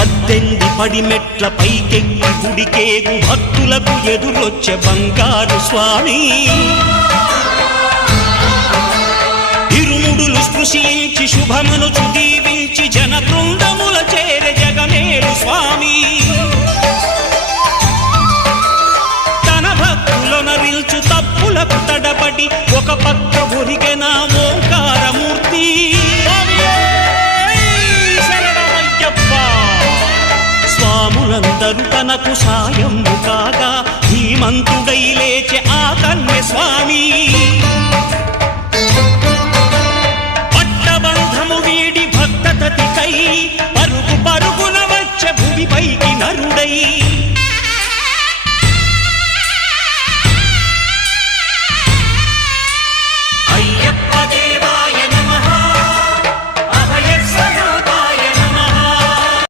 18 పడిమెట్ల పైకెక్కి గుడికేగు భక్తులకు ఎదురొచ్చే బంగారు స్వామి ఇరుముడులు స్పృశించి శుభమనుచు దీవించి జన బృందముల చేరే జగమేలు స్వామి తన భక్తులనరిల్చు తప్పులకు తడబడి ఒక పక్క ఒరిగెన ఓంకారమూర్తి స్వాములందరూ తనకు సాయము కాగా ధీమంతుడై లేచే ఆ కన్య స్వామి పట్టబంధము వీడి భక్తతతికై